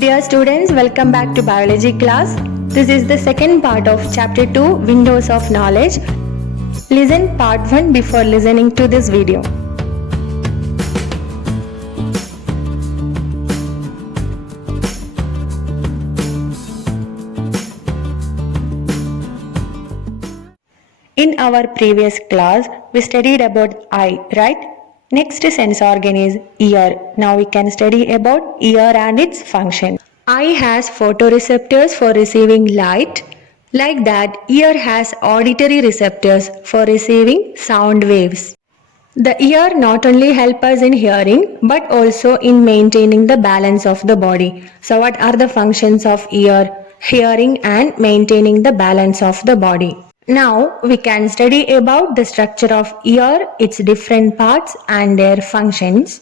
Dear students, welcome back to biology class. This is the second part of chapter 2, Windows of Knowledge. Listen part 1 before listening to this video. In our previous class, we studied about eye, right? Next sense organ is ear. Now we can study about ear and its function. Eye has photoreceptors for receiving light. Like that, ear has auditory receptors for receiving sound waves. The ear not only helps us in hearing but also in maintaining the balance of the body. So what are the functions of ear? Hearing and maintaining the balance of the body. Now we can study about the structure of ear, its different parts and their functions.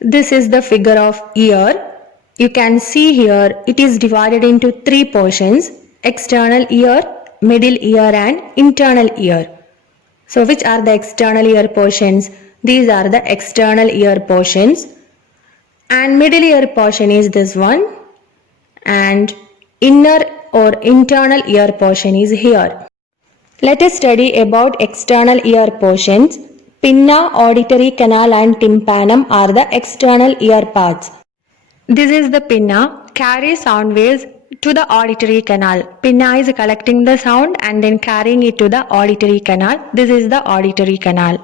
This is the figure of ear. You can see here it is divided into three portions: external ear, middle ear and internal ear. So which are the external ear portions? These are the external ear portions. And middle ear portion is this one. And inner or internal ear portion is here. Let us study about external ear portions. Pinna, auditory canal and tympanum are the external ear parts. This is the pinna, carries sound waves to the auditory canal. Pinna is collecting the sound and then carrying it to the auditory canal. This is the auditory canal.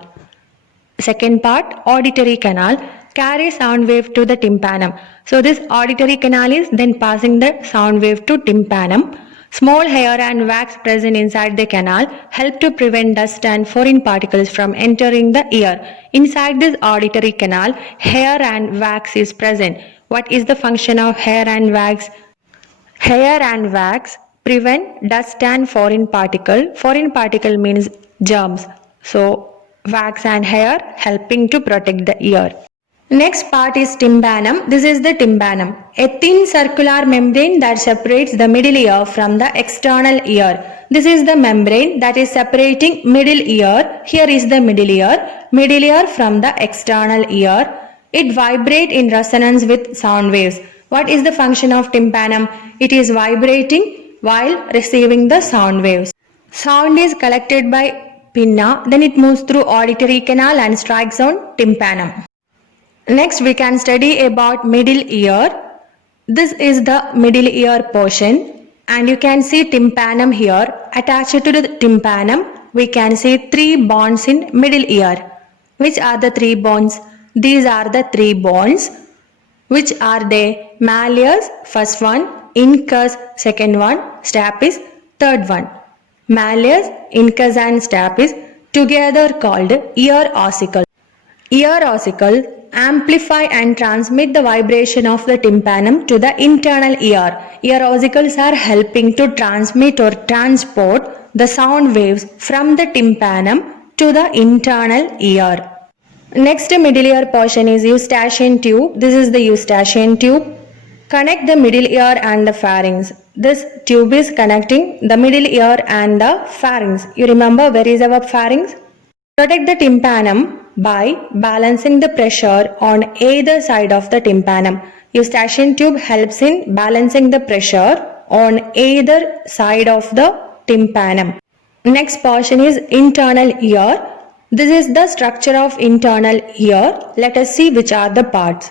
Second part, auditory canal, carries sound wave to the tympanum. So this auditory canal is then passing the sound wave to tympanum. Small hair and wax present inside the canal help to prevent dust and foreign particles from entering the ear. Inside this auditory canal, hair and wax is present. What is the function of hair and wax? Hair and wax prevent dust and foreign particle. Foreign particle means germs. So wax and hair helping to protect the ear. Next part is tympanum. This is the tympanum, a thin circular membrane that separates the middle ear from the external ear. This is the membrane that is separating middle ear. Here is the middle ear from the external ear. It vibrates in resonance with sound waves. What is the function of tympanum? It is vibrating while receiving the sound waves. Sound is collected by pinna, then it moves through auditory canal and strikes on tympanum. Next we can study about middle ear. This is the middle ear portion and you can see tympanum here. Attached to the tympanum we can see three bones in middle ear. Which are the three bones? These are the three bones. Which are they? Malleus, first one, incus, second one, stapes, third one. Malleus, incus and stapes together called ear ossicles. Ear ossicles amplify and transmit the vibration of the tympanum to the internal ear. Ear ossicles are helping to transmit or transport the sound waves from the tympanum to the internal ear. Next middle ear portion is eustachian tube. This is the eustachian tube. Connect the middle ear and the pharynx. This tube is connecting the middle ear and the pharynx. You remember where is our pharynx? Protect the tympanum by balancing the pressure on either side of the tympanum. Eustachian tube helps in balancing the pressure on either side of the tympanum. Next portion is internal ear. This is the structure of internal ear. Let us see which are the parts.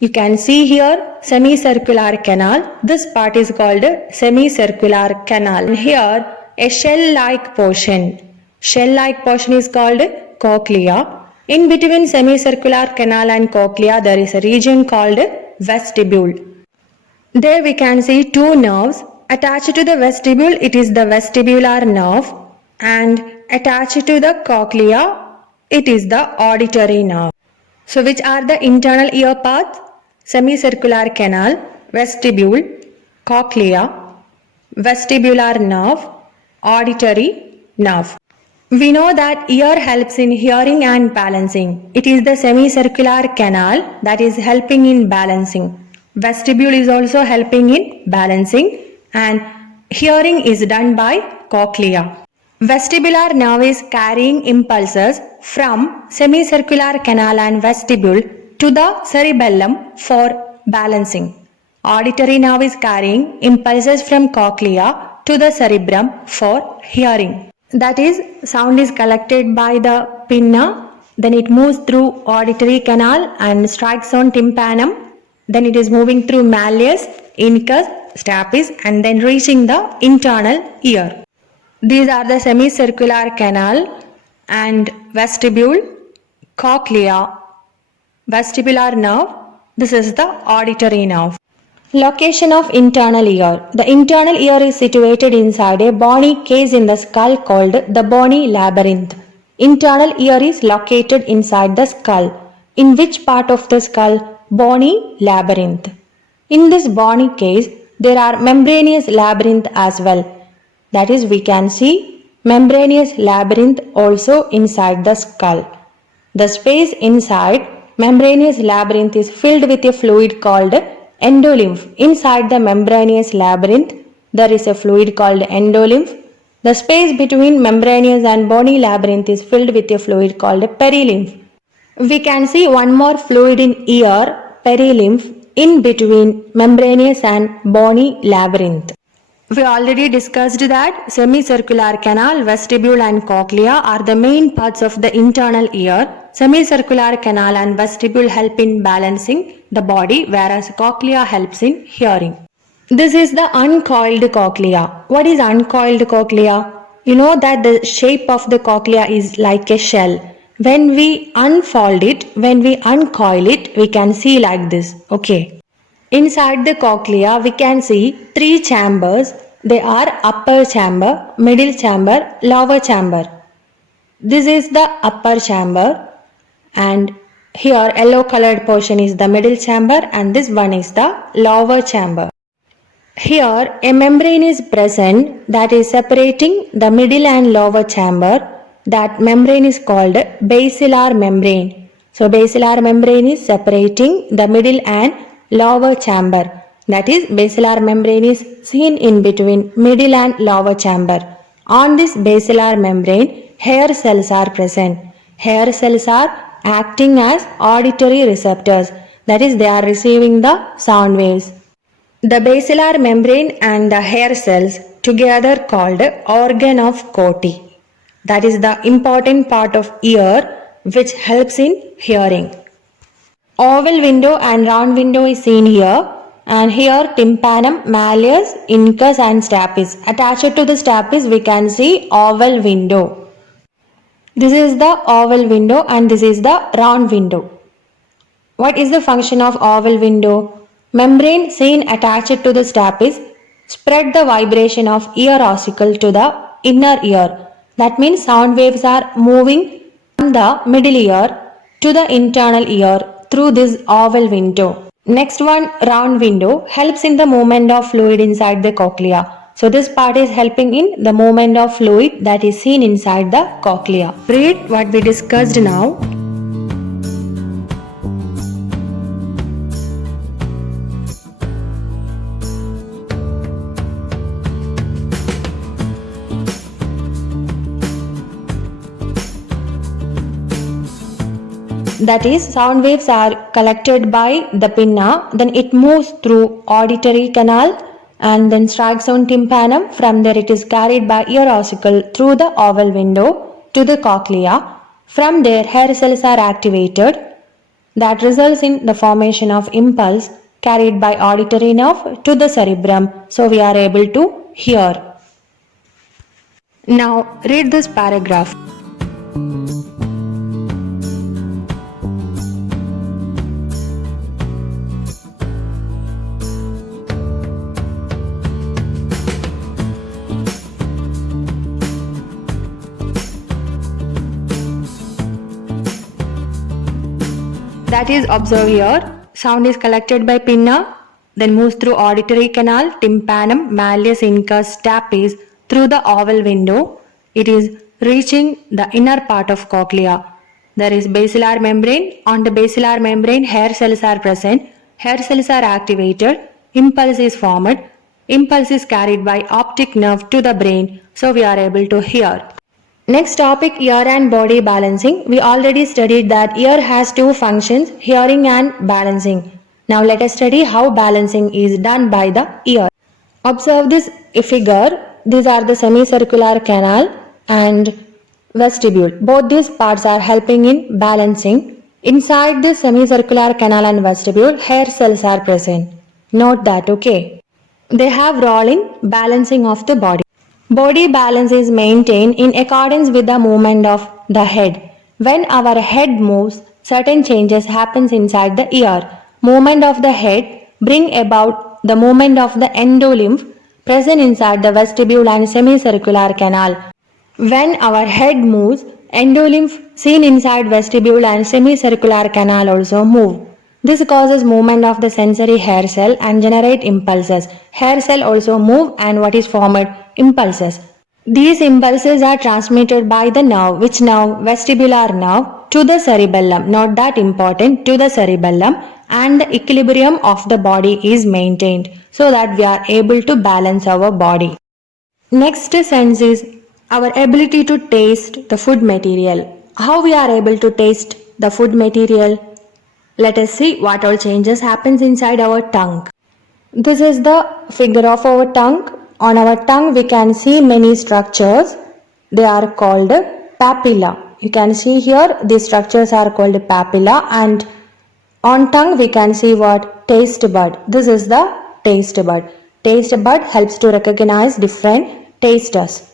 You can see here semicircular canal. This part is called semicircular canal. And here a shell-like portion. Shell-like portion is called cochlea. In between semicircular canal and cochlea there is a region called vestibule. There we can see two nerves. Attached to the vestibule it is the vestibular nerve and attached to the cochlea it is the auditory nerve. So which are the internal ear parts? Semicircular canal, vestibule, cochlea, vestibular nerve, auditory nerve. We know that ear helps in hearing and balancing. It is the semicircular canal that is helping in balancing. Vestibule is also helping in balancing and hearing is done by cochlea. Vestibular nerve is carrying impulses from semicircular canal and vestibule to the cerebellum for balancing. Auditory nerve is carrying impulses from cochlea to the cerebrum for hearing. That is, sound is collected by the pinna, then it moves through auditory canal and strikes on tympanum, then it is moving through malleus, incus, stapes and then reaching the internal ear. These are the semicircular canal and vestibule, cochlea, vestibular nerve. This is the auditory nerve. Location of internal ear. The internal ear is situated inside a bony case in the skull called the bony labyrinth. Internal ear is located inside the skull. In which part of the skull? Bony labyrinth. In this bony case, there are membranous labyrinth as well. That is, we can see membranous labyrinth also inside the skull. The space inside membranous labyrinth is filled with a fluid called endolymph. Inside the membranous labyrinth, there is a fluid called endolymph. The space between membranous and bony labyrinth is filled with a fluid called perilymph. We can see one more fluid in ear, perilymph, in between membranous and bony labyrinth. We already discussed that semicircular canal, vestibule and cochlea are the main parts of the internal ear. Semicircular canal and vestibule help in balancing the body, whereas cochlea helps in hearing. This is the uncoiled cochlea. What is uncoiled cochlea? You know that the shape of the cochlea is like a shell. When we unfold it, when we uncoil it, we can see like this. Okay. Inside the cochlea, we can see three chambers. They are upper chamber, middle chamber, lower chamber. This is the upper chamber, and here yellow colored portion is the middle chamber and this one is the lower chamber. Here a membrane is present that is separating the middle and lower chamber. That membrane is called basilar membrane. So basilar membrane is separating the middle and lower chamber. That is, basilar membrane is seen in between middle and lower chamber. On this basilar membrane, hair cells are present. Hair cells are acting as auditory receptors. That is, they are receiving the sound waves. The basilar membrane and the hair cells together called organ of Corti. That is the important part of ear which helps in hearing. Oval window and round window is seen here, and here tympanum, malleus, incus and stapes. Attached to the stapes we can see oval window. This is the oval window and this is the round window. What is the function of oval window? Membrane seen attached to the stapes spread the vibration of ear ossicle to the inner ear. That means sound waves are moving from the middle ear to the internal ear through this oval window. Next one, round window, helps in the movement of fluid inside the cochlea. So this part is helping in the movement of fluid that is seen inside the cochlea. Read what we discussed now. That is, sound waves are collected by the pinna, then it moves through auditory canal and then strikes on tympanum. From there it is carried by ear ossicle through the oval window to the cochlea. From there hair cells are activated. That results in the formation of impulse carried by auditory nerve to the cerebrum. So we are able to hear. Now read this paragraph. That is, observe here, sound is collected by pinna, then moves through auditory canal, tympanum, malleus, incus, stapes through the oval window. It is reaching the inner part of cochlea. There is basilar membrane. On the basilar membrane, hair cells are present. Hair cells are activated. Impulse is formed. Impulse is carried by optic nerve to the brain. So we are able to hear. Next topic, ear and body balancing. We already studied that ear has two functions, hearing and balancing. Now let us study how balancing is done by the ear. Observe this figure. These are the semicircular canal and vestibule. Both these parts are helping in balancing. Inside this semicircular canal and vestibule, hair cells are present. Note that, okay? They have role in balancing of the body. Body balance is maintained in accordance with the movement of the head. When our head moves, certain changes happens inside the ear. Movement of the head bring about the movement of the endolymph present inside the vestibule and semicircular canal. When our head moves, endolymph seen inside vestibule and semicircular canal also move. This causes movement of the sensory hair cell and generate impulses. Hair cell also move and what is formed? Impulses. These impulses are transmitted by the nerve, which nerve? Vestibular nerve, to the cerebellum. Not that important, to the cerebellum, and the equilibrium of the body is maintained so that we are able to balance our body. Next sense is our ability to taste the food material. How we are able to taste the food material? Let us see what all changes happens inside our tongue. This is the figure of our tongue. On our tongue we can see many structures. They are called papilla. You can see here these structures are called papilla, and on tongue we can see what? Taste bud. This is the taste bud. Taste bud helps to recognize different tastes.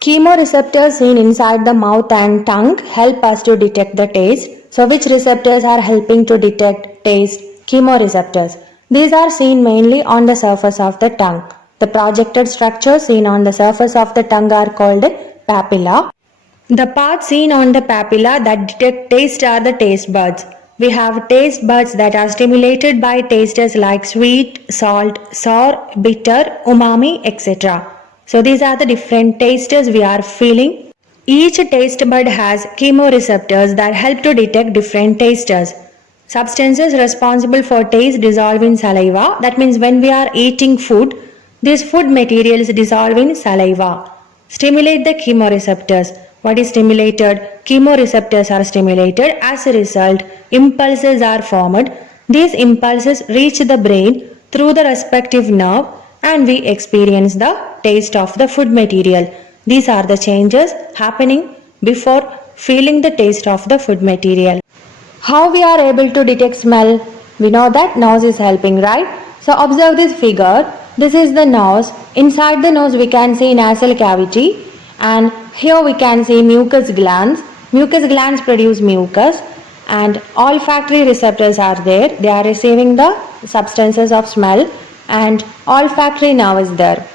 Chemoreceptors seen inside the mouth and tongue help us to detect the taste. So which receptors are helping to detect taste? Chemoreceptors. These are seen mainly on the surface of the tongue. The projected structures seen on the surface of the tongue are called papilla. The parts seen on the papilla that detect taste are the taste buds. We have taste buds that are stimulated by tastes like sweet, salt, sour, bitter, umami, etc. So these are the different tastes we are feeling. Each taste bud has chemoreceptors that help to detect different tastes. Substances responsible for taste dissolve in saliva. That means when we are eating food, these food materials dissolve in saliva. Stimulate the chemoreceptors. What is stimulated? Chemoreceptors are stimulated. As a result, impulses are formed. These impulses reach the brain through the respective nerve and we experience the taste of the food material. These are the changes happening before feeling the taste of the food material. How we are able to detect smell? We know that nose is helping, right? So observe this figure. This is the nose. Inside the nose we can see nasal cavity, and here we can see mucus glands. Mucus glands produce mucus, and olfactory receptors are there. They are receiving the substances of smell, and olfactory nerve is there.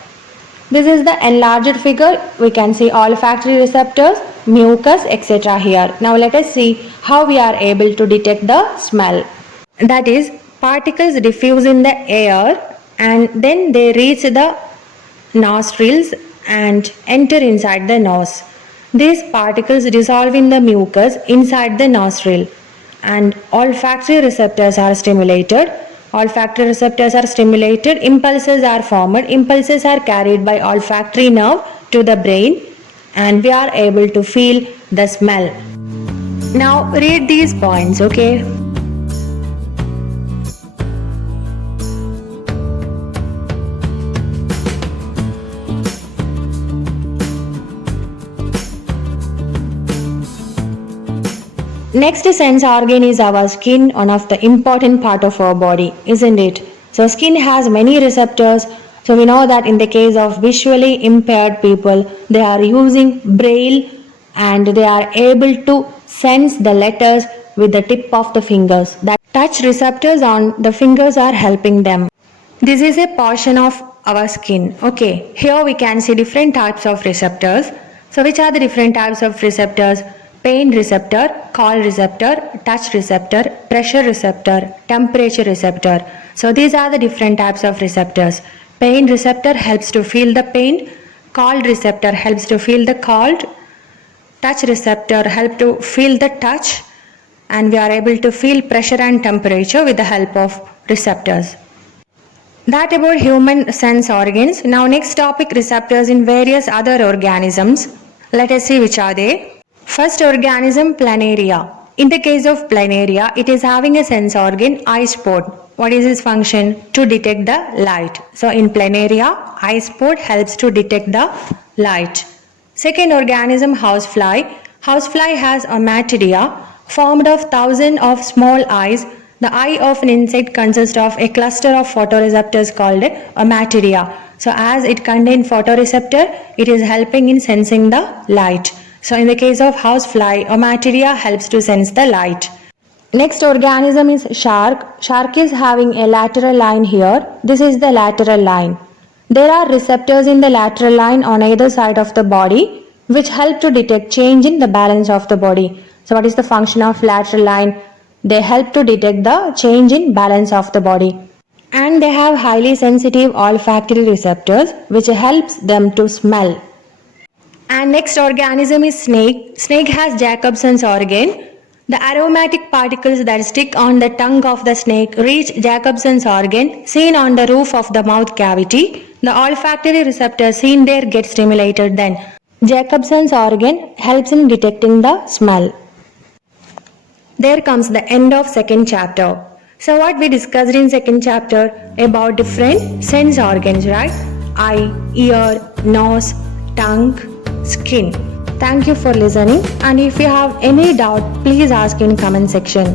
This is the enlarged figure. We can see olfactory receptors, mucus, etc. here. Now let us see how we are able to detect the smell. That is, particles diffuse in the air and then they reach the nostrils and enter inside the nose. These particles dissolve in the mucus inside the nostril, and olfactory receptors are stimulated. Olfactory receptors are stimulated, impulses are formed, impulses are carried by olfactory nerve to the brain, and we are able to feel the smell. Now read these points, okay? Next sense organ is our skin, one of the important part of our body, isn't it? So skin has many receptors. So we know that in the case of visually impaired people, they are using braille and they are able to sense the letters with the tip of the fingers. That touch receptors on the fingers are helping them. This is a portion of our skin. Okay, here we can see different types of receptors. So which are the different types of receptors? Pain receptor, cold receptor, touch receptor, pressure receptor, temperature receptor. So these are the different types of receptors. Pain receptor helps to feel the pain. Cold receptor helps to feel the cold. Touch receptor helps to feel the touch. And we are able to feel pressure and temperature with the help of receptors. That about human sense organs. Now next topic, receptors in various other organisms. Let us see which are they. First organism, planaria. In the case of planaria, it is having a sense organ, eye spot. What is its function? To detect the light. So in planaria, eye spot helps to detect the light. Second organism, housefly. Housefly has ommatidia formed of thousands of small eyes. The eye of an insect consists of a cluster of photoreceptors called ommatidia. So as it contains photoreceptor, it is helping in sensing the light. So in the case of housefly, ommatidia helps to sense the light. Next organism is shark. Shark is having a lateral line here. This is the lateral line. There are receptors in the lateral line on either side of the body which help to detect change in the balance of the body. So what is the function of lateral line? They help to detect the change in balance of the body. And they have highly sensitive olfactory receptors which helps them to smell. And next organism is snake. Snake has Jacobson's organ. The aromatic particles that stick on the tongue of the snake reach Jacobson's organ seen on the roof of the mouth cavity. The olfactory receptor seen there gets stimulated then. Jacobson's organ helps in detecting the smell. There comes the end of second chapter. So what we discussed in second chapter about different sense organs, right? Eye, ear, nose, tongue, skin. Thank you for listening, and if you have any doubt, please ask in comment section.